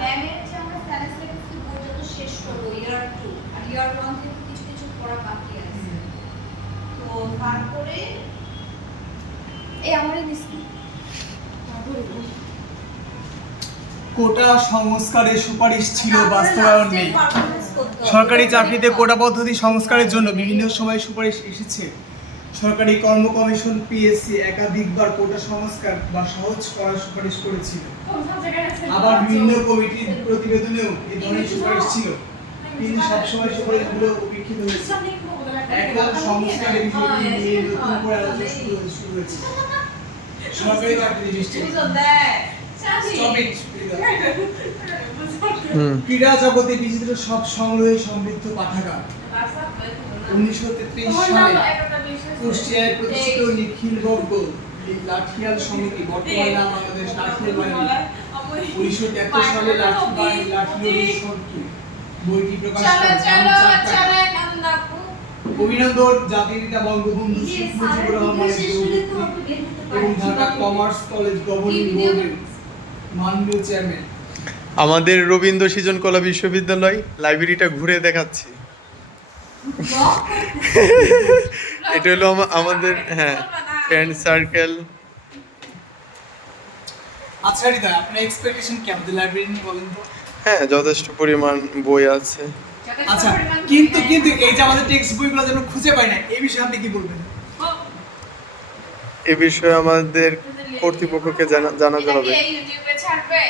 ব্যাঙের যে আমরা স্ট্যাটিস্টিক্স কি পর্যন্ত শেষ করব ইয়ার টু আর ইয়ার ওয়ান থেকে কিছু কিছু পড়া বাকি আছে। তো তারপরে এই আমারই মিসি কোটা সংস্কারের সুপারিশ ছিল বাস্তবায়ন নেই। সরকারি চাকরিতে কোটা পদ্ধতি সংস্কারের জন্য বিভিন্ন সময় সুপারিশ এসেছে। সরকারি কর্ম কমিশন পিএসসি একাধিকবার কোটা সংস্কার বা সহজ করার সুপারিশ করেছিল। আবার বিভিন্ন কমিটির প্রতিবেদনেও এই ধরনের সুপারিশ ছিল। কিন্তু সবসময় সুপারিশগুলো উপেক্ষিত হয়েছে। এখন সংস্কারের বিষয়টি নিয়ে নতুন করে আলোচনা শুরু হয়েছে। সরকারি চাকরি দৃষ্টি ক্রীড়া জগতে বিচিত্র সব সংগ্রহে সমৃদ্ধ পাঠাগার। উনিশশো তেত্রিশ সালে কুষ্টিয়ায় প্রতিষ্ঠিত নিখিল বর্গ লাঠিয়াল সমিতি বর্তমানে নাম বাংলাদেশ লাঠিয়াল বাহিনী। উনিশশো তেত্রিশ সালে লাঠি বাহিনী লাঠিয়াল সমিতি বইটি প্রকাশ করে অভিনন্দন জাতির পিতা বঙ্গবন্ধু শেখ মুজিবুর রহমানের এবং ঢাকা কমার্স কলেজ গভর্নিং বোর্ডের মাননীয় চেয়ারম্যান। আমাদের রবীন্দ্র সৃজন কলা বিশ্ববিদ্যালয় লাইব্রেরিটা ঘুরে দেখাচ্ছি। এটা হলো আমাদের হ্যাঁ ফ্রেন্ড সার্কেল আচ্ছা রিতা আপনার এক্সপেকটেশন কেমন লাইব্রেরি নিয়ে বলেন তো। হ্যাঁ যথেষ্ট পরিমাণ বই আছে। আচ্ছা কিন্তু কিন্তু এই যে আমাদের টেক্সট বইগুলো যেন খুঁজে পাই না এই বিষয়ে আপনি কি বলবেন? এ বিষয়ে আমাদের কর্তৃপক্ষকে জানা- জানাতে হবে। ইউটিউবে ছাড়বে?